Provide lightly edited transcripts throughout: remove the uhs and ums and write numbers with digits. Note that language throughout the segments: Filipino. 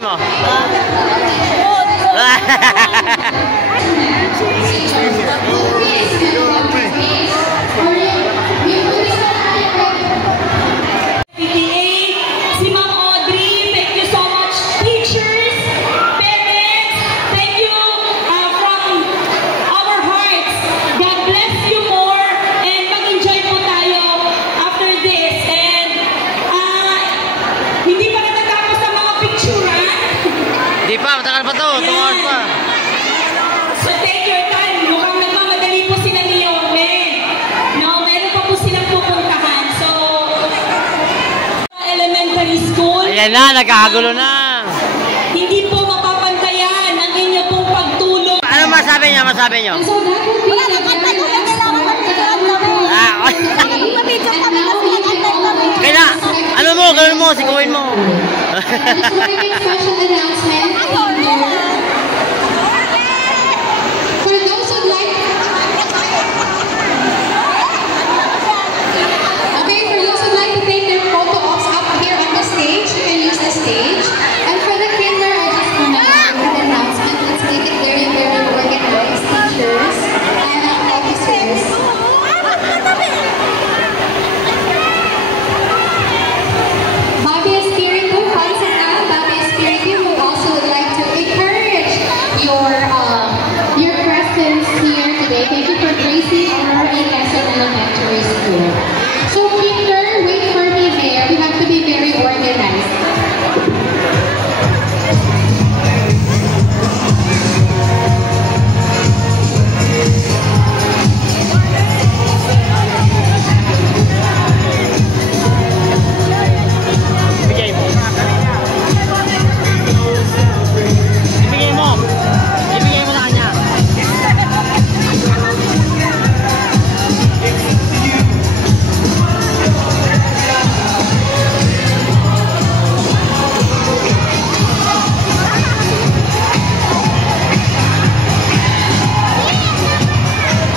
Mo. Matagal pa to, 2 hours pa. So take your time. Mukhang nagmamadali po sila ni Yorme. No, meron pa po silang pupuntahan. So, elementary school. Ayan na, nagkakagulo na. Hindi po mapapantayan ang inyo pong pagtulong. Ano masabi niya? Masabi niyo? Wala na kanta ko lang kailangan mag-picture kami. Mag-picture kami kasi nag-antay kami. Kaya, ano mo, gano'n mo, sikuhin mo. Just want to make special announcement. For those who'd like, okay, for those who'd like to take their photo ops up here on the stage, you can use the stage. And for the kinder, I just want to make an announcement. Let's make it very, very organized. Teachers and officers. Bobby Espiritu, Bobby Espiritu would also like to encourage your presence here today. Thank you for gracing our Quezon Elementary School. So kinder, wait for me there. We have to be very organized.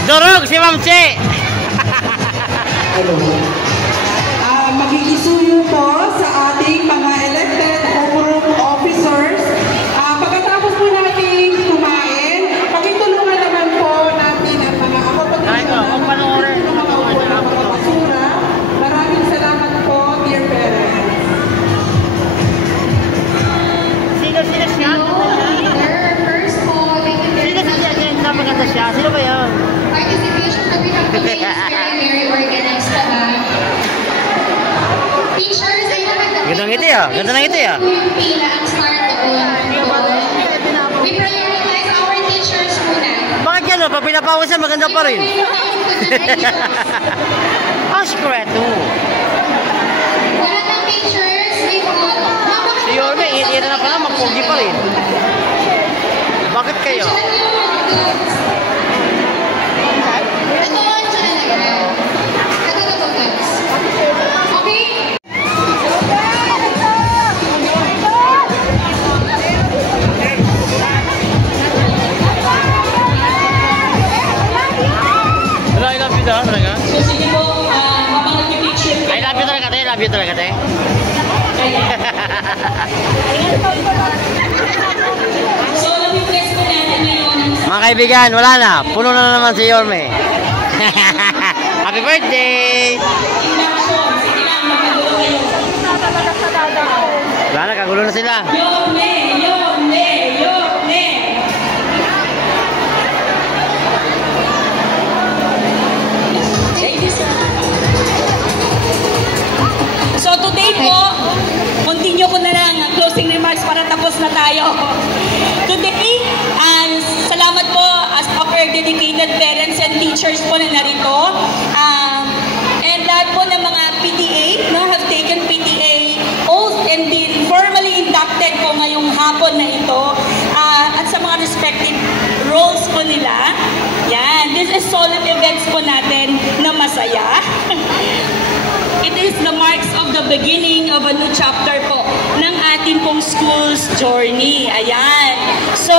Durog si Ma'am Che. Magkikisuyo po sa ating mga elected group officers. Pagkatapos po natin kumain, pagtulungan naman po natin ang mga kapag-panoorin ng mga upo ng mga basura. Maraming salamat po, dear parents. Sino siya? First po, Maganda siya. Sino ba yun? participation that we have today is very, very organized naman. Teachers, ay naman na. Ganda ng ngiti ah. Ganda ng ngiti ah. Yung pila ang start doon. We prioritize our teachers muna. Bakit yan? Pag pinapawisan, maganda pa rin. Askreto. Lahat ng teachers, we've got... Si Yorme, iyan na pala, magpogi pa rin. Bakit kayo? I love you talaga, te. So, nag-request po natin ngayon. Mga kaibigan, wala na. Puno na naman si Yorme. Happy birthday! Wala na, kagulo na sila. Yorme! Yorme! Yorme! So today po, continue ko na lang ang closing remarks para tapos na tayo. Today, salamat po as our dedicated parents and teachers po na narito. And lahat po ng mga PTA na have taken PTA oath and been formally inducted po ngayong hapon na ito. At sa mga respective roles po nila. Yan, this is solid events po natin na masaya. It is the marks of the beginning of a new chapter po ng ating pong school's journey. Ayan. So,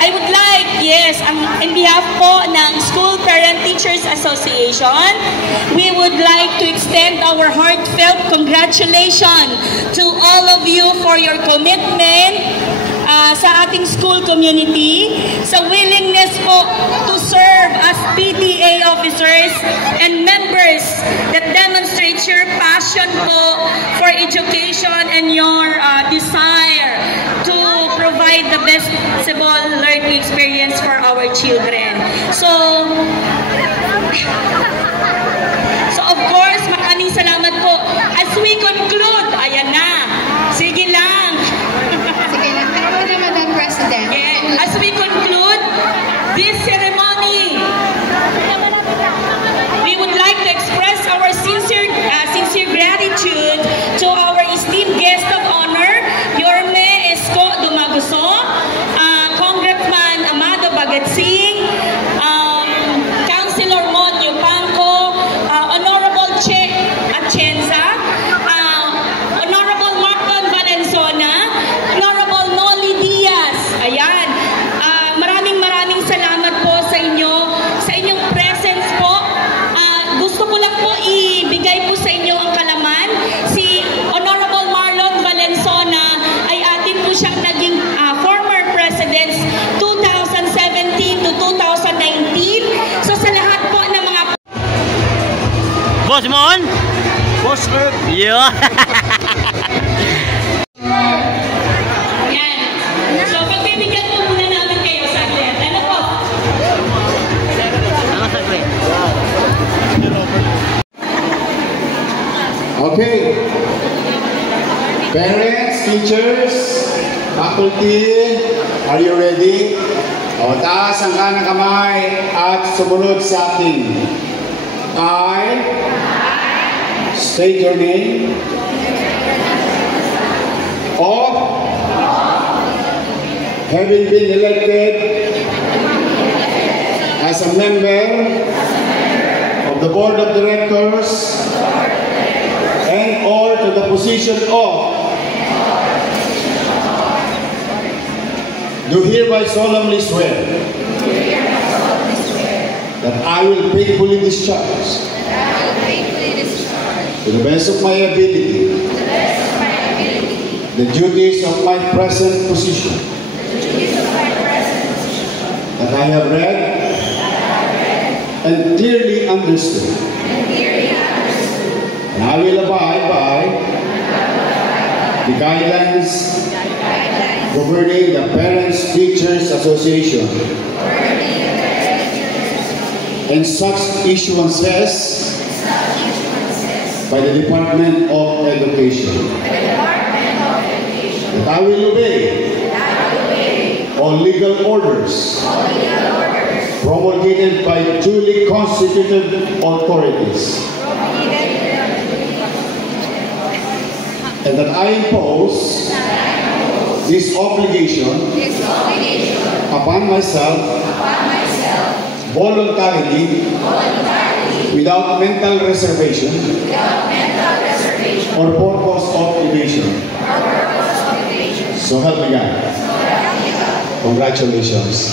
I would like, yes, in behalf po ng School Parent Teachers Association, we would like to extend our heartfelt congratulations to all of you for your commitment, sa ating school community, sa willingness po to serve as PTA officers and members that demonstrate your passion po for education and your desire to provide the best possible learning experience for our children. So of course, maraming salamat po. As we conclude, ayan na. Sige lang. Sige lang. Pero na, Madam President. As we conclude this ceremony, we would like to express our sincere gratitude to our esteemed guest of honor, Yorme Esco Dumaguso, Congressman Amado Bagatsing, Councilor Mon Yupanco, Honorable Che Atienza, Honorable Marlon Valenzona, Honorable Noli Diaz. Ayan. Maraming salamat po sa inyong presence po. Gusto ko lang po ibigay po sa inyo ang kalaman. Si Honorable Marlon Valenzona ay atin po siyang naging former president 2017 to 2019. So sa lahat po ng mga Boss Mon? Boss Red. Yeah. yan. So pagbibigyan po muna namin kayo sa saglit. Ano po? Ano saglit? Okay. Parents, teachers, faculty, are you ready? O, taas ang kanang kamay at sumunod sa akin. I state your name. Of having been elected as a member of the Board of Directors and or to the position of, do hereby solemnly swear that I will faithfully discharge to the best of my ability the duties of my present position that I have read and clearly understood. And I will abide by the guidelines governing the Parents Teachers Association and such issuances by the Department of Education. That I will obey all legal orders promulgated by duly constituted authorities. And that I impose this obligation upon myself voluntarily without mental reservation or purpose of evasion. So help me God. Congratulations.